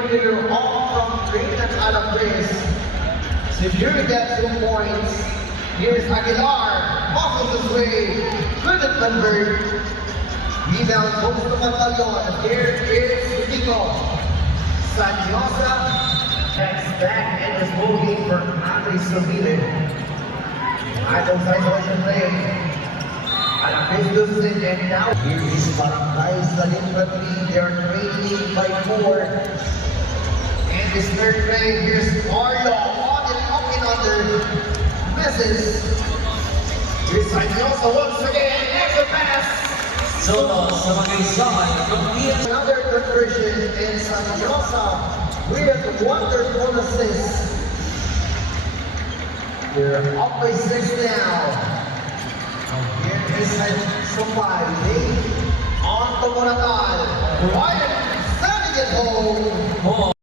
Coordinator all from Trinidad Alaves. Security gets 2 points. Here's Aguilar. Muscles his way. Couldn't convert. Rebound goes to Pantaleon. Here is Nico. Sanyosa. Checks back and is moving for Andre Sabile. Idle isolation play. And now here is Barangay Salinbati. They are trailing by 4. And this third play, here's Mario on and up and under. Misses. Here's Sanyosa once again. Extra pass. Soto sa mag-isahan ng Another conversion and Sanyosa with wonderful assist. They're up by 6 now. Here is Somali on the Monatal. Ryan sending it home.